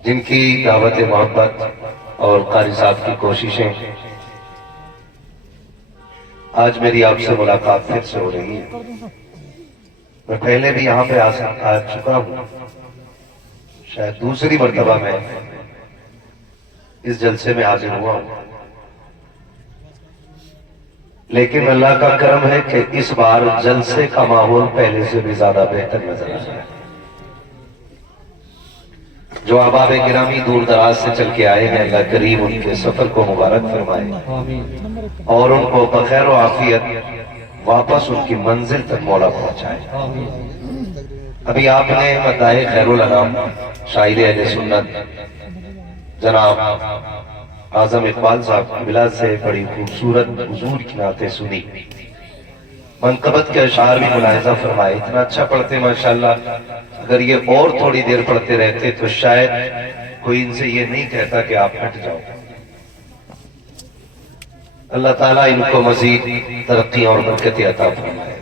जिनकी दावत मोहब्बत और कारी साहब की कोशिशें, आज मेरी आपसे मुलाकात फिर से हो रही है। मैं पहले भी यहाँ पे आ चुका हूँ, शायद दूसरी मर्तबा मैं इस जलसे में हाजिर हुआ हूँ, लेकिन अल्लाह का करम है कि इस बार जलसे का माहौल पहले से भी ज्यादा बेहतर नजर आ रहा है। जो अहबाब गिरामी दूर दराज से चल के आए हैं, अल्लाह करीम उनके सफर को मुबारक फरमाए और उनको बखैर व आफियत वापस उनकी मंजिल तक मौला पहुंचाए। अभी आपने मदाए खैरुल अनाम शायर अहले सुन्नत जनाब आजम इकबाल साहब की बिला से बड़ी खूबसूरत हुजूर की नाते सुनी। मनकबत के अशार भी मुलाहिजा फरमाए, इतना अच्छा पढ़ते माशाल्लाह। अगर ये और थोड़ी देर पढ़ते रहते तो शायद कोई इनसे ये नहीं कहता कि आप हट जाओ। अल्लाह ताला इनको मजीद तरक्की और बरकत अता फरमाए।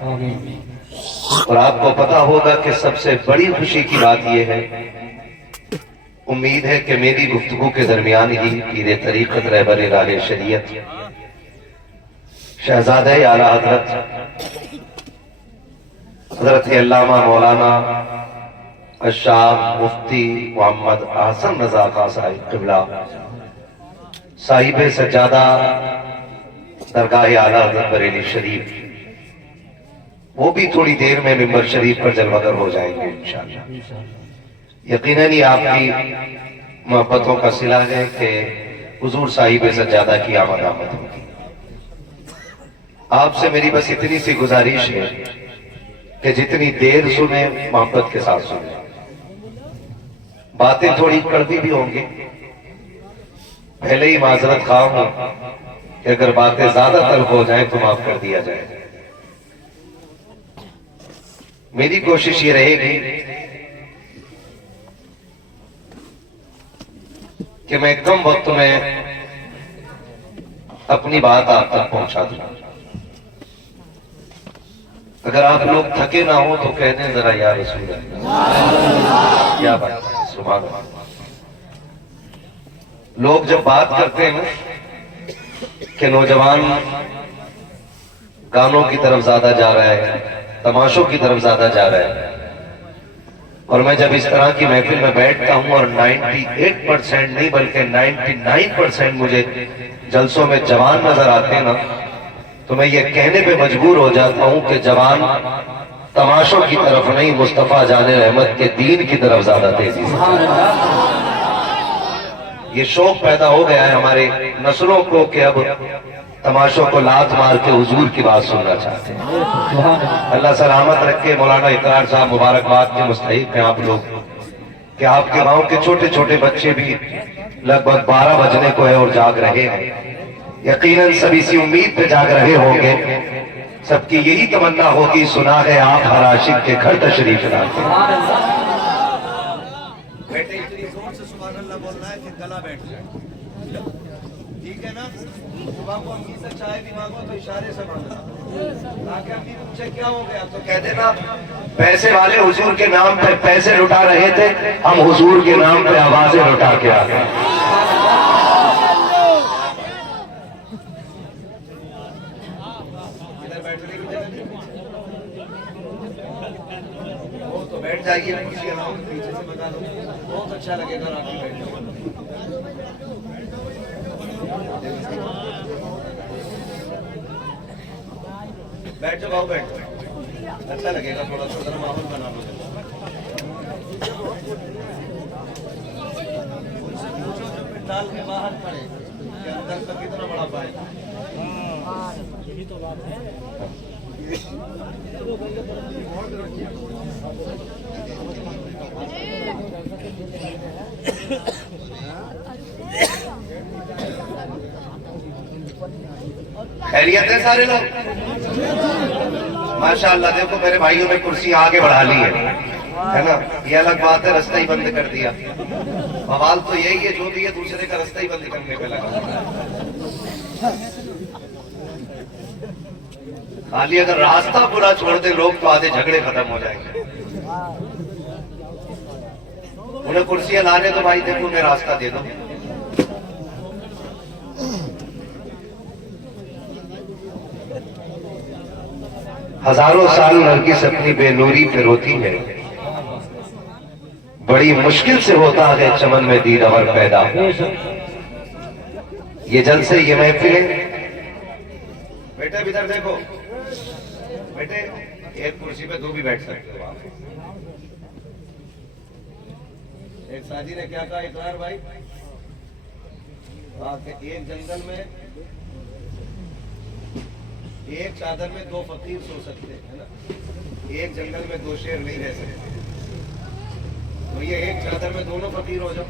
और आपको पता होगा कि सबसे बड़ी खुशी की बात यह है, उम्मीद है कि मेरी गुफ्तगू के दरमियान ही पीर तरीक़त रहबर राह शरीयत शहजादे आला हजरत अल्लामा मौलाना अशाह मुफ्ती मोहम्मद अहसन रजा खां साहिब क़िबला साहिब सज्जादा दरगाह आला हज़रत बरेली शरीफ, वो भी थोड़ी देर में मिंबर शरीफ पर जलवागर हो जाएंगे इंशाअल्लाह। यकीनन ही आपकी मोहब्बतों का सिला है कि हुजूर साहिब सज्जादा की आमद होगी। आपसे मेरी बस इतनी सी गुजारिश है कि जितनी देर सुने मोहब्बत के साथ सुने। बातें थोड़ी कड़वी भी होंगी, पहले ही माजरत खा हूं कि अगर बातें ज्यादा तल्ख हो जाएं तो माफ कर दिया जाए। मेरी कोशिश ये रहेगी कि मैं कम वक्त में अपनी बात आप तक पहुंचा दूं। अगर आप लोग थके ना हो तो कह दें जरा या रसूल अल्लाह, क्या बात है, सुभान अल्लाह। लोग जब बात करते हैं कि नौजवान गानों की तरफ ज्यादा जा रहा है, तमाशों की तरफ ज्यादा जा रहा है, और मैं जब इस तरह की महफिल में बैठता हूं और 98% नहीं बल्कि 99% मुझे जलसों में जवान नजर आते हैं ना, तो मैं ये कहने पे मजबूर हो जाता हूं कि जवान तमाशों की तरफ नहीं, मुस्तफा जाने रहमत के दीन की तरफ ज्यादा तेजी से। ये शौक पैदा हो गया है हमारे नस्लों को कि अब तमाशों को लात मार के हुजूर की बात सुनना चाहते हैं। अल्लाह सलामत रखे। मौलाना इकरार साहब मुबारकबाद के मुस्तहिक हैं आप लोग कि आपके गांव के छोटे छोटे बच्चे भी लगभग 12 बजने को है और जाग रहे हैं। यकीनन सभी इसी उम्मीद पे जाग रहे होंगे, सबकी यही तमन्ना होगी, सुना है आप हर आशिक के घर तशरीफ लाते हैं। बेटे इतनी जोर से सुभान अल्लाह बोलना है कि गला बैठ जाए, ठीक है ना? सुबह को अम्मी से चाय भी मांगो तो इशारे से मांगना, ताकि अम्मी पूछे क्या हो गया तो कह देना पैसे वाले हुजूर के नाम पे पैसे लुटा रहे थे, हम हुजूर के नाम पे आवाजें लुटा के आ गए। इधर बैठने की जगह वो तो बैठ जाइए, कुर्सी हटाओ, पीछे से बता दो, बहुत अच्छा लगेगा आपकी बैठने। बैठ जाओ भाव, बैठ जाओ, अच्छा लगेगा, थोड़ा सा जरा माहौल बना लो। उनसे पूछो जो पिंडाल के बाहर खड़े कि अंदर का कितना बड़ा पाए। यही तो बात है। खैरियत है सारे लोग? माशाअल्लाह। देखो मेरे भाइयों ने कुर्सी आगे बढ़ा ली है ना? ये अलग बात है, रास्ता ही बंद कर दिया। बवाल तो यही है, जो भी है दूसरे का रास्ता ही बंद करने पे लगा। खाली अगर रास्ता पूरा छोड़ दे लोग तो आधे झगड़े खत्म हो जाएंगे। उन्हें कुर्सियां लाने तो भाई देखो मैं रास्ता दे दो। हजारों साल नरगिस अपनी बेनूरी पे रोती है, बड़ी मुश्किल से होता है चमन में दीदावर पैदा। ये जलसे ये महफिलें, बेटे इधर देखो बेटे, एक कुर्सी पे दो भी बैठ सकते हो आप। एक साजी ने क्या कहा इकरार भाई, एक जंगल में एक चादर में दो फकीर सो सकते हैं ना, एक जंगल में दो शेर नहीं रह सकते। तो ये एक चादर में दोनों फकीर हो जाओ,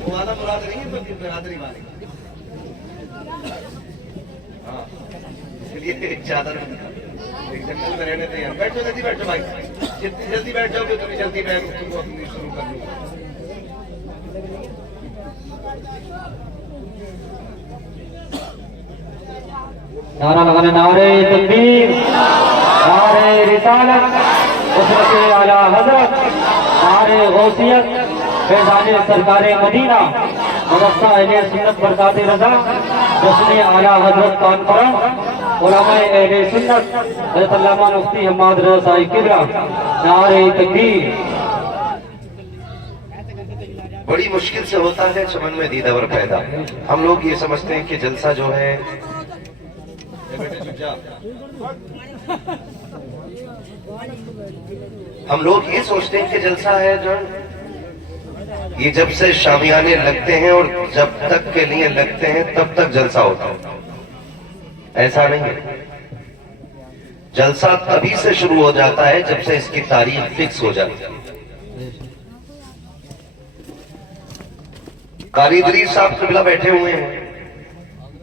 वो वाला मुराद नहीं है फकीर बिरादरी वाले। हाँ, इसलिए एक चादर में एक जंगल में रहने तैयार। बैठो जल्दी बैठो भाई, जितनी जल्दी बैठ जाओगे उतनी जल्दी मैं तुमको अपनी शुरू कर दूंगा। नारा लगाने, नारे तकबीर, नारे रिसालत, उसरते आला हजरत, नारे गौसियत, फैज़ाने सरकारे मदीना, मदरसा अहले सुन्नत बरकाते रज़ा, जश्न आला हजरत कॉन्फ्रेंस, उलमाए अहले सुन्नत, हज़रत अल्लामा मुफ्ती हम्माद रज़ा साहिब किबला, नारे तकबीर। बड़ी मुश्किल से होता है चमन में दीदावर पैदा। हम लोग ये समझते हैं कि जलसा जो है, हम लोग ये सोचते हैं कि जलसा है जो ये जब से शामियाने लगते हैं और जब तक के लिए लगते हैं तब तक जलसा होता है। ऐसा नहीं है, जलसा तभी से शुरू हो जाता है जब से इसकी तारीख फिक्स हो जाती है। कारी दरीर साहब किबला बैठे हुए हैं,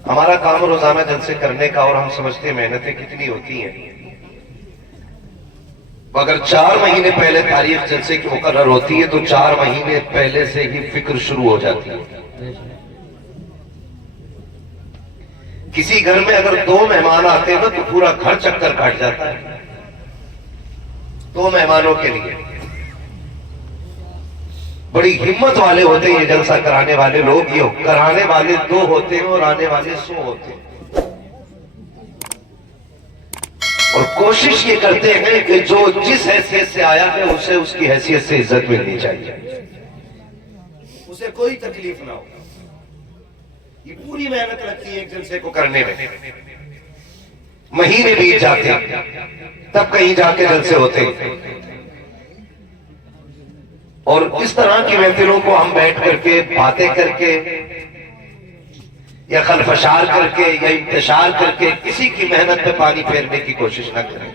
हमारा काम रोजाना जलसे करने का, और हम समझते हैं मेहनतें कितनी होती हैं। अगर 4 महीने पहले तारीख जलसे की मुकर्रर होती है तो 4 महीने पहले से ही फिक्र शुरू हो जाती है। किसी घर में अगर 2 मेहमान आते हैं ना तो पूरा घर चक्कर काट जाता है 2 मेहमानों के लिए। बड़ी हिम्मत वाले होते हैं ये जलसा कराने वाले लोग। ये कराने वाले 2 होते हैं और आने वाले 100 होते हैं। और कोशिश ये करते हैं कि जो जिस हैसियत से आया है उसे उसकी हैसियत से इज्जत मिलनी चाहिए, उसे कोई तकलीफ ना हो। ये पूरी मेहनत लगती है एक जलसे को करने में, महीने बीत जाते तब कहीं जाके जलसे होते। और इस तरह की महफिलों को हम बैठ करके बातें करके या खलफशार करके या इंतशार करके किसी की मेहनत पे पानी फेरने की कोशिश न करें।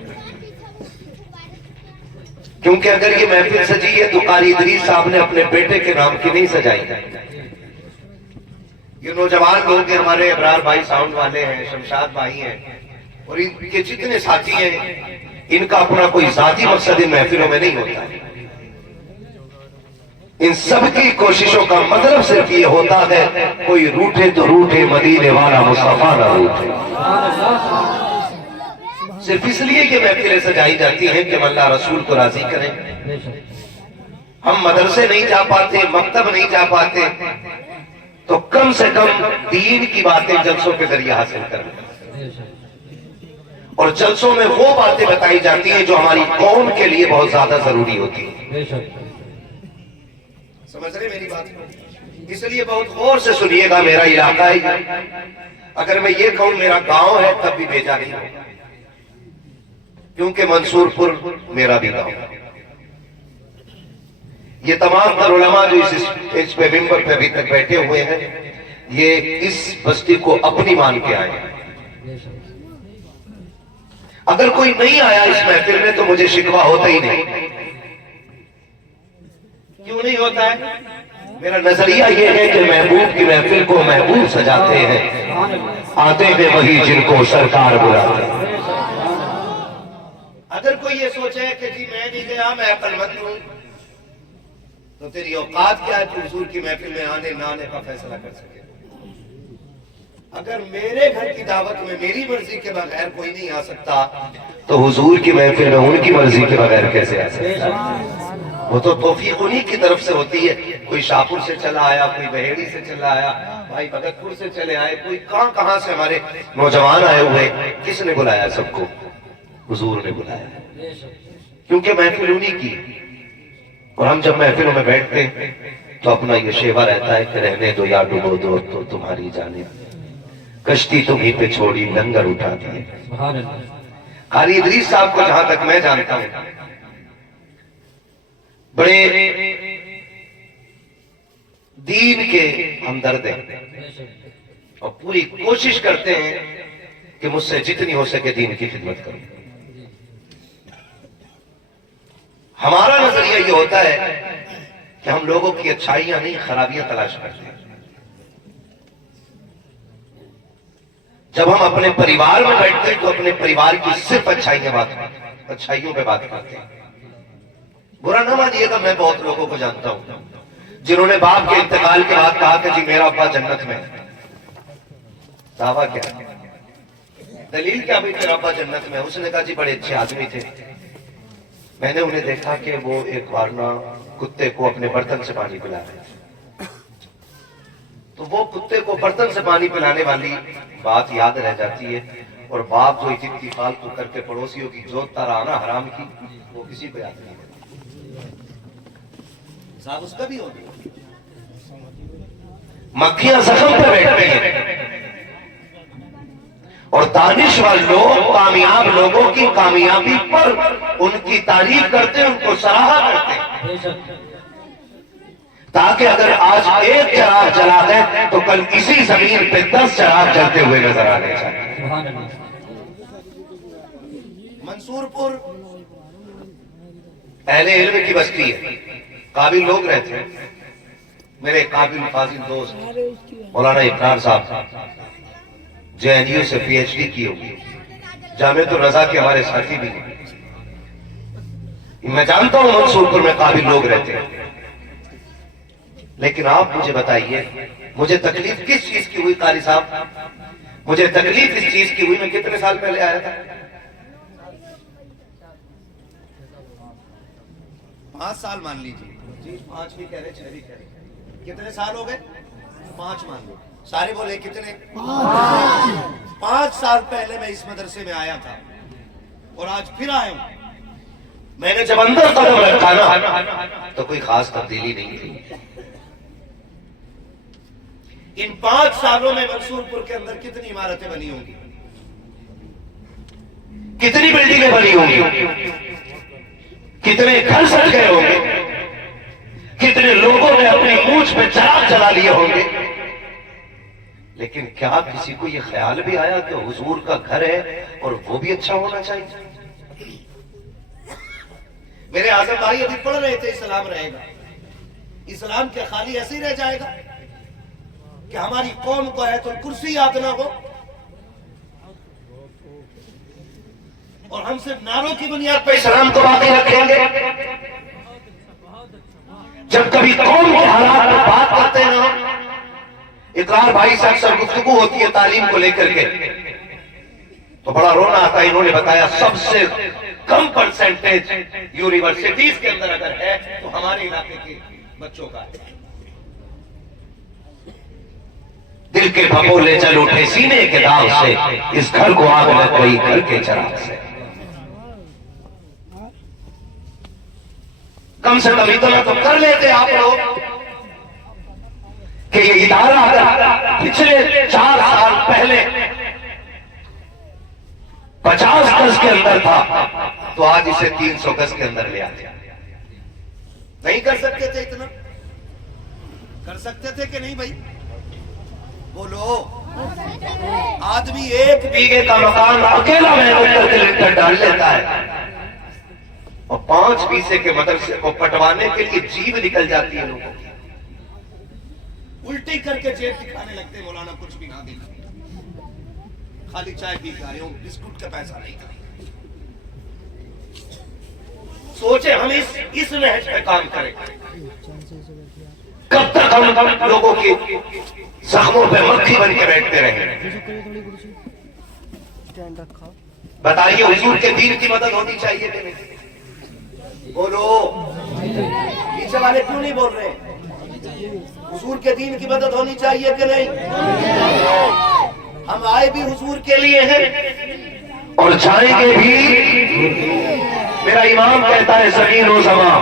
क्योंकि अगर ये महफिल सजी है तो कारी इदरीस साहब ने अपने बेटे के नाम की नहीं सजाई। ये नौजवान लोग हमारे अबरार भाई साउंड वाले हैं, शमशाद भाई हैं, और इनके जितने साथी हैं, इनका अपना कोई जाती मकसद इन महफिलों में नहीं होता है। इन सब की कोशिशों का मतलब सिर्फ ये होता है, कोई रूठे तो रूठे, मदीने वाला मुस्तफा ना रूठे। सिर्फ इसलिए ये महफिलें सजाई जाती हैं कि अल्लाह रसूल को राजी करें। हम मदरसे नहीं जा पाते, मकतब नहीं जा पाते, तो कम से कम दीन की बातें जलसों के जरिए हासिल करें। और जलसों में वो बातें बताई जाती हैं जो हमारी कौम के लिए बहुत ज्यादा जरूरी होती है। समझ रहे मेरी बात को? इसलिए बहुत गौर से सुनिएगा। मेरा इलाका है, अगर मैं ये कहूं मेरा गांव है तब भी बेजा नहीं होगा, क्योंकि मंसूरपुर मेरा भी गांव है। ये तमाम तर उलमा जो इस पे मिंबर पे अभी तक बैठे हुए हैं, ये इस बस्ती को अपनी मान के आए हैं। अगर कोई नहीं आया इस महफिल में तो मुझे शिकवा होता ही नहीं। क्यों नहीं होता है? मेरा नजरिया ये है कि महबूब की महफिल को महबूब सजाते हैं, आते हैं वही जिनको सरकार बुलाते हैं। अगर कोई ये सोचे कि जी मैं नहीं गया, मैं अक्लमंद हूं, तो तेरी औकात क्या है कि हुजूर की महफिल में आने ना आने का फैसला कर सके? अगर मेरे घर की दावत में मेरी मर्जी के बगैर कोई नहीं आ सकता, तो हुजूर की महफिल में उनकी मर्जी के बगैर कैसे आ सकता? वो तो तौफीक उन्हीं की तरफ से होती है। कोई शाहपुर से चला आया, कोई बहेड़ी से चला आया, भाई भगतपुर से चले आए, कोई कहां से हमारे नौजवान आए हुए। किसने बुलाया सबको? हुजूर ने बुलाया, क्योंकि महफिल उन्हीं की। और हम जब महफिलों में बैठते हैं तो अपना ये शेवा रहता है कि रहने दो या डूबो दो तो तुम्हारी जाने, कश्ती तुम्हीं पे छोड़ी लंगर उठा दिए। कारी इदरीस साहब को जहां तक मैं जानता हूं बड़े दीन के हमदर्द हैं और पूरी कोशिश करते हैं कि मुझसे जितनी हो सके दीन की खिदमत करूं। हमारा नजरिया ये होता है कि हम लोगों की अच्छाइयां नहीं खराबियां तलाश करते हैं। जब हम अपने परिवार में बैठते हैं तो अपने परिवार की सिर्फ अच्छाइयों पे बात करते हैं। बुरा ना मानिएगा, मैं बहुत लोगों को जानता हूं जिन्होंने बाप के इंतकाल के बाद कहा कि जी मेरा अब्बा जन्नत में है। दावा क्या, दलील क्या भाई तेरा अब्बा जन्नत में है? उसने कहा जी बड़े अच्छे आदमी थे, मैंने उन्हें देखा कि वो एक बार ना कुत्ते को अपने बर्तन से पानी पिला रहे थे, तो वो कुत्ते को बर्तन से पानी पिलाने वाली बात याद रह जाती है। और बाप जो इतनी फालतू करके पड़ोसियों की जोत तराना हराम की, वो किसी को याद नहीं है। साहब उसका भी होगा। मक्खियां जख्म पर बैठते हैं और दानिशवर लोग कामयाब लोगों की कामयाबी पर उनकी तारीफ करते हैं, उनको सराहा करते हैं, ताकि अगर आज एक चिराग जला दे तो कल इसी जमीन पे 10 चिराग जलते हुए नजर आने चाहिए। मंसूरपुर अहले इल्म की बस्ती है, काबिल लोग रहते हैं। मेरे काबिल फाजिल दोस्त मौलाना इकरार साहब JNU से PhD की होगी, जामे तो रजा के हमारे साथी भी हैं। मैं जानता हूं मंसूरपुर में काबिल लोग रहते हैं, लेकिन आप मुझे बताइए मुझे तकलीफ किस चीज की हुई? कारी साहब मुझे तकलीफ इस चीज की हुई, मैं कितने साल पहले आया था? 5 साल मान लीजिए जी, 5 भी कह रहे 6 भी कह रहे, कितने साल हो गए? 5 मान लो। सारे बोले कितने? 5 साल पहले मैं इस मदरसे में आया था और आज फिर आया हूं। मैंने जब अंदर कदम रखा ना तो कोई खास तब्दीली नहीं थी। इन 5 सालों में मंसूरपुर के अंदर कितनी इमारतें बनी होंगी, कितनी बिल्डिंगें बनी होंगी, कितने घर सज गए होंगे, कितने लोगों ने अपनी मूंछ पे चिराग जला लिए होंगे। लेकिन क्या किसी को यह ख्याल भी आया कि हुजूर का घर है और वो भी अच्छा होना चाहिए? मेरे आज़म भाई अभी पढ़ रहे थे इस्लाम रहेगा, इस्लाम क्या खाली ऐसे ही रह जाएगा कि हमारी कौम को है तो कुर्सी याद ना हो और हम सिर्फ नारों की बुनियाद पर इस्लाम को बाकी रखेंगे? जब कभी कौम के हालात में बात करते हैं ना, इकरार भाई से अक्सर गुफ्तगू होती है तालीम को लेकर के, तो बड़ा रोना आता है। इन्होंने बताया सबसे कम परसेंटेज यूनिवर्सिटीज के अंदर अगर है तो हमारे इलाके के बच्चों का है। दिल के भगोले जल उठे सीने के दाग से, इस घर को आग लग गई घर के चिराग से। कम से कम इतना तो कर लेते आप लोग कि ये इदारा अगर पिछले 4 साल पहले 50 गज के अंदर था तो आज इसे 300 गज के अंदर ले आते। नहीं कर सकते थे? इतना कर सकते थे कि नहीं भाई? बोलो। आदमी 1 बीघे का मकान अकेला मेहनत करके लेकर डाल लेता है और 5 बीसे के मदरसे को पटवाने के लिए जीव निकल जाती है लोगों की। उल्टी करके जेब दिखाने लगते हैं, मौलाना कुछ भी ना देना, खाली चाय पी खा रहे हो, बिस्कुट का पैसा नहीं था। सोचे हम इस नहज पे काम करें, कब तक हम लोगों के जख्मों पे मक्खी बन के बैठते रहेंगे? बताइए, हुजूर के दीन की मदद होनी चाहिए कि नहीं? बोलो, पीछे वाले क्यों नहीं बोल रहे? हुजूर के दीन की मदद होनी चाहिए कि नहीं? हम आए भी हुजूर के लिए हैं और जाएंगे भी। मेरा इमाम कहता है ज़मीन व ज़मान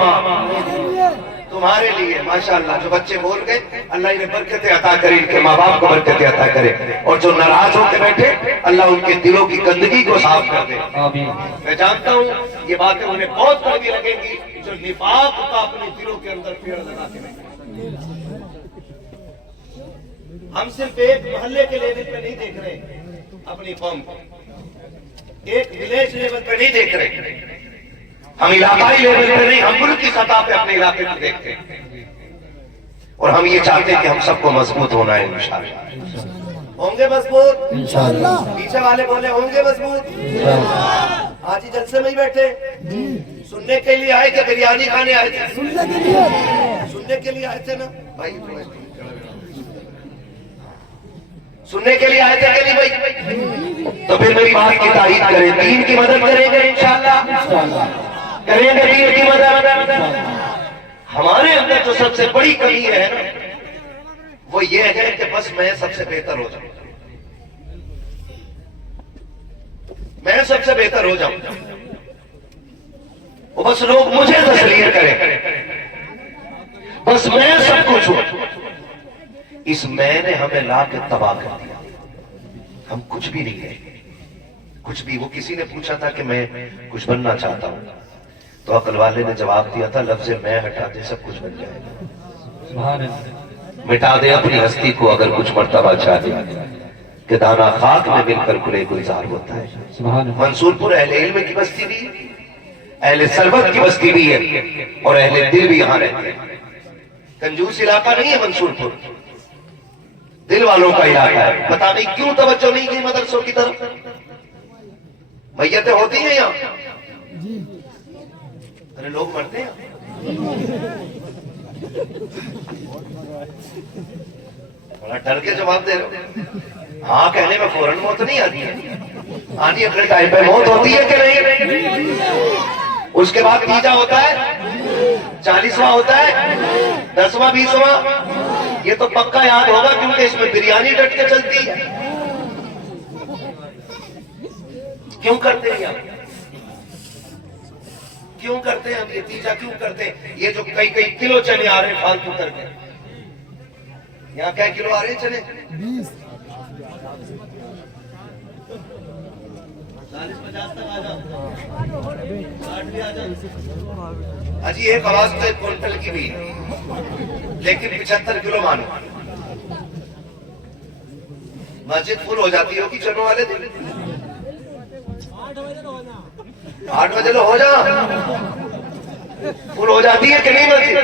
तुम्हारे लिए। माशाअल्लाह, जो बच्चे बोल गए अल्लाह इन्हें बरकतें अता करे, इनके माँ बाप को बरकतें अता करे, और जो नाराज होकर बैठे अल्लाह उनके दिलों की गंदगी को साफ कर दे। मैं जानता हूँ ये बातें उन्हें बहुत कड़वी लगेंगी, जो निफाक का अपने दिलों के अंदर पेड़ लगा के बैठे। हम सिर्फ एक मोहल्ले के लेवल पे नहीं देख रहे अपनी कौम को, एक विलेज लेवल पे नहीं देख रहे, हम इलाकाई लेवल पे नहीं, हम मुल्क की सतह पे अपने इलाके को देखते हैं। और हम ये चाहते हैं कि हम सबको मजबूत होना है इंशाअल्लाह। होंगे मजबूत इंशाअल्लाह। पीछे वाले बोले होंगे मजबूत। आज ही जलसे में ही बैठे सुनने के लिए आए थे, बिरयानी खाने आए थे? सुनने के लिए आए थे ना भाई? सुनने के लिए आए थे कि नहीं भाई? तो फिर मेरी बात की तारीफ करें, दीन की मदद करेंगे इंशाअल्लाह, करेंगे दीन की मदद। हमारे अंदर जो सबसे बड़ी कमी है ना, वो ये है कि बस मैं सबसे बेहतर हो जाऊं, मैं सबसे बेहतर हो जाऊं, वो बस लोग मुझे तस्लीम करें, बस मैं सब कुछ हूं। इस मैंने हमें ला के तबाह कर दिया। हम कुछ भी नहीं है, कुछ भी। वो किसी ने पूछा था कि मैं कुछ बनना चाहता हूं, तो अकल वाले ने जवाब दिया था, लफ्ज़ मैं हटा दे सब कुछ बन जाएगा। मिटा दे अपनी हस्ती को अगर कुछ मर्तबा चाहे, कि दाना खाक में मिलकर खुले गुलजार होता है। मंसूरपुर अहले इल्म की बस्ती भी है, अहले सरबत की बस्ती भी है, और अहले दिल भी यहाँ रहते हैं। कंजूस इलाका नहीं है मंसूरपुर, दिल वालों का इलाका है। पता नहीं क्यों तवज्जो नहीं की मदरसों की तरफ। मैयतें होती हैं यहाँ, अरे लोग मरते हैं। बड़ा डर के जवाब दे रहे हो। हाँ कहने में फौरन मौत नहीं आती है, आनी अगले टाइम पे मौत होती है कि नहीं? उसके बाद तीजा होता है, 40वां होता है, 10वां 20वां, ये तो पक्का याद होगा क्योंकि इसमें बिरयानी डट के चलती है। क्यों करते हैं आप? क्यों करते हैं हम ये तीजा क्यों करते हैं? ये जो कई कई किलो चने आ रहे हैं फालतू करके, यहाँ क्या किलो आ रहे हैं चने? 40-50 तक आ जाओ, 60 भी आ जाओ। अजी एक आवाज तो 1 क्विंटल की भी है, लेकिन 75 किलो मानो। मस्जिद फुल हो जाती होगी चनों वाले दिन। 8 बजे लो हो जा, फुल हो जाती है कि नहीं मस्जिद?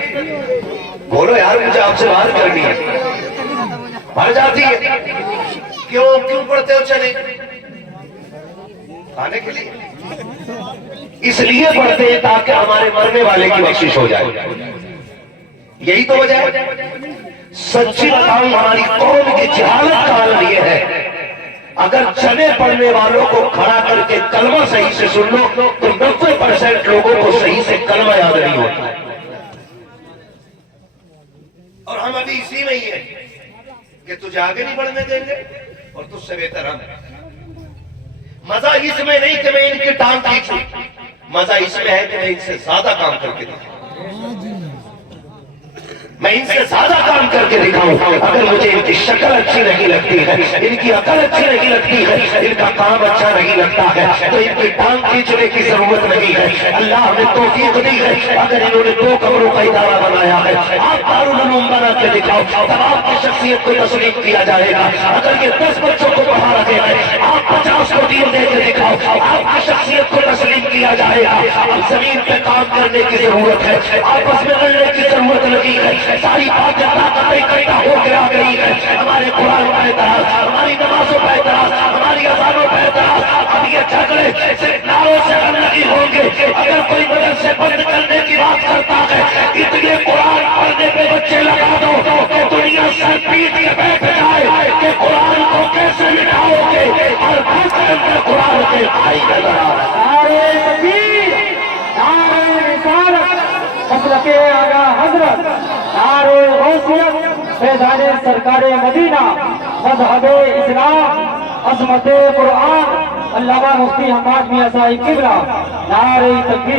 बोलो यार, मुझे आपसे बात करनी है। भर जाती है। क्यों क्यों पढ़ते हो चने? खाने के लिए? इसलिए पढ़ते हैं ताकि हमारे मरने वाले की बख्शिश हो जाए। यही तो वजह है। सच्ची बताऊं, हमारी कौम की जहालत का हाल ये है, अगर चने पढ़ने वालों को खड़ा करके कलमा सही से सुन लो तो 90% लोगों को सही से कलमा याद नहीं होता। और हम अभी इसी में ही है कि तुझे आगे नहीं बढ़ने देंगे और तुझसे बेहतर हम। मजा इसमें नहीं कि मैं इनकी टांग खींचूं, मजा इसमें है कि मैं इनसे ज्यादा काम करके दिखाऊं, मैं इनसे ज्यादा काम करके दिखाऊं। अगर मुझे इनकी शक्ल अच्छी नहीं लगती है, इनकी अकल अच्छी नहीं लगती है, इनका काम अच्छा नहीं लगता है, तो इनकी टांग खींचने की जरूरत नहीं है। अल्लाह ने तौफीक दी है। अगर इन्होंने 2 कमरों का इदारा बनाया है, आप दारुल उलूम बना के दिखाओ, तब आपकी शख्सियत को तस्लीम किया जाएगा। अगर ये 10 बच्चों को पढ़ा रहे हैं, आप 50 को दीन दे के दिखाओ, आपकी शख्सियत को तस्लीम किया जाएगा। अब जमीन पे काम करने की जरूरत है, आपस में लड़ने की जरूरत नहीं है। सारी बातें ताकत इकट्ठा होकर आ गई है। हमारे कुरान का एतराज, हमारी नमाजों का एतराज, हमारी अज़ानों का एतराज। अब ये झगड़े सिर्फ नारों से हल नहीं होंगे। अगर कोई मदरसे बंद करने की बात करता है, इतने कुरान पढ़ने पे बच्चे लगा दो कि दुनिया सर पीट के बैठ जाए कि कुरान को कैसे मिटाओगे, और बात अंदर कुरान के भाई नजर आ रहे हैं। के आला हजरत नारे गौसियत फैजान सरकार मदीना मजहब इस्लाम अजमत कुरान अल्लामा मुफ्ती हम्माद मियां साहिब किबला नारे तकबीर।